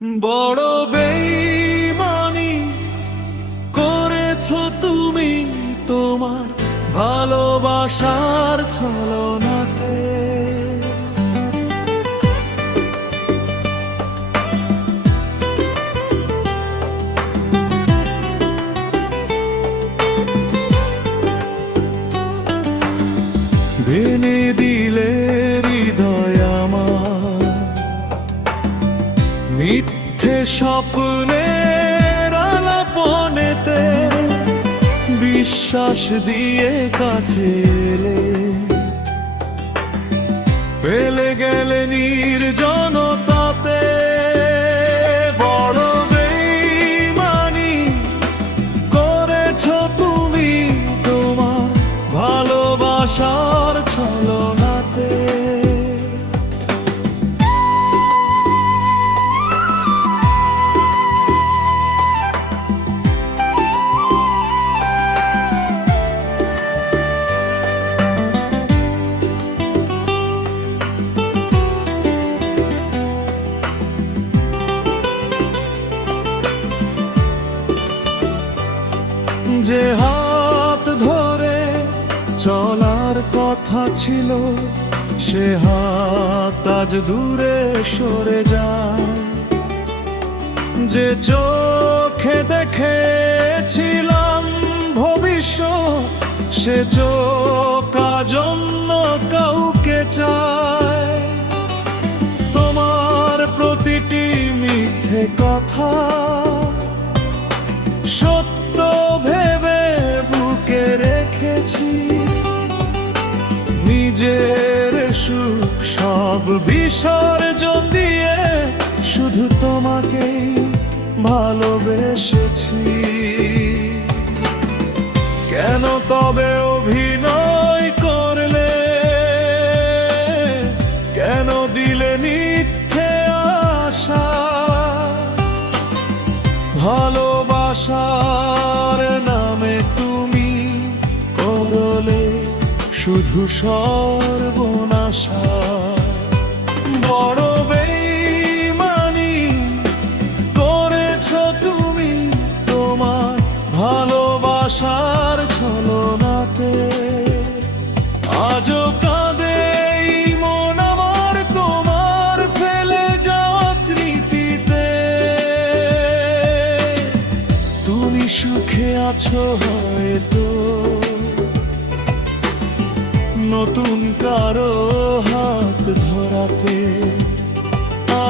বড় বেইমানি করেছো তুমি তোমার ভালোবাসার ছলনাতে। ভেঙে দিলে হৃদয় আমার মিথ্যে স্বপ্নের আলাপনেতে, বিশ্বাস দিয়ে কাছে এলে পেলে গেলে নির্জনতাতে। বড় বেইমানি করেছো তুমি তোমার ভালোবাসার ছলনাতে। যে হাত ধরে চলার কথা ছিল সে হাত আজ দূরে সরে যায়। যে চোখে দেখেছিলাম ভবিষ্যৎ সে চোখ আজ অন্য কাউকে চায়। তোমার প্রতিটি মিথ্যে কথা সত্য ভেবে বুকে রেখেছি। নিজের সুখ সব বিসর্জন দিয়ে শুধু তোমাকেই ভালোবেসেছি। কেন তবে অভিনয় করলে, কেন দিলে মিথ্যে আশা? ভালোবাসার নামে তুমি করলে শুধু সর্বনাশা। বড় বেইমানি করেছো তুমি তোমার ভালোবাসার ছলনাতে। আজও কাঁদে এই মন আমার তোমার ফেলে যাওয়া স্মৃতিতে। তুমি সুখে আছো হয়তো নতুন কারো হাত ধরাতে,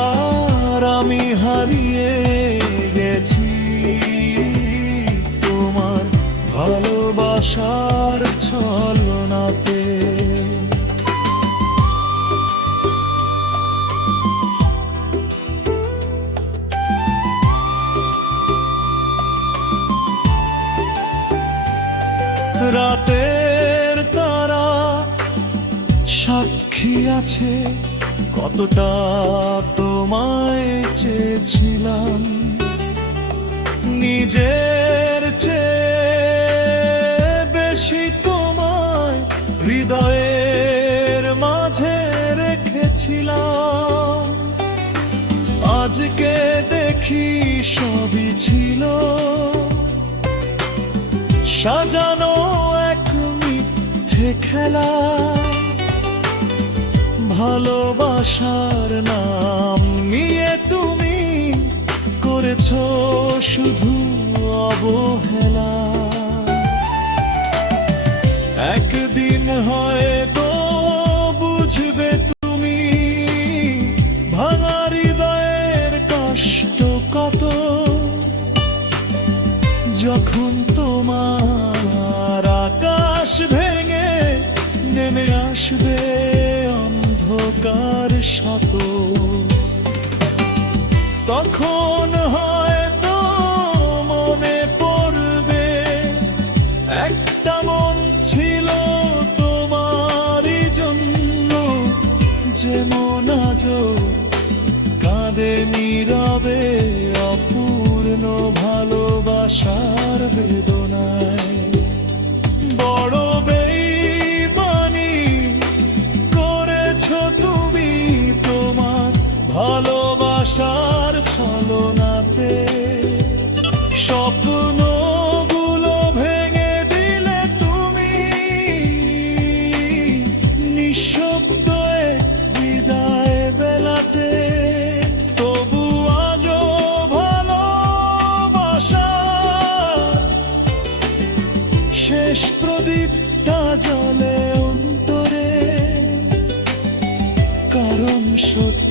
আর আমি হারিয়ে গেছি তোমার ভালোবাসার ছলনাতে। রাতের তারা সাক্ষী আছে কতটা তোমায় চেয়েছিলাম। নিজের চেয়ে বেশি তোমায় হৃদয়ের মাঝে রেখেছিলাম। আজকে দেখি সবই ছিল সাজানো এক মিথ্যে খেলা। ভালোবাসার নাম নিয়ে তুমি করেছো শুধু অবহেলা। একদিন হয়তো বুঝবে তুমি ভাঙা হৃদয়ের কষ্ট কত, যখন তোমার আকাশ ভেঙে নেমে আসবে অন্ধকার শত। তখন হয়তো মনে পড়বে একটা মন ছিল তোমারই জন্য, যে মন আজও কাঁদে নীরবে অপূর্ণ ভালোবাসার বেদনায়। বড় বেইমানি করেছো তুমি তোমার ভালোবাসার ছলনাতে স্বপ্নগুলো ভেঙে দিলে তুমি নিঃশব্দ এক বিদায় বেলাতে। তবু আজও ভালোবাসা শেষ প্রদীপটা জ্বলে অন্তরে, কারণ সত্য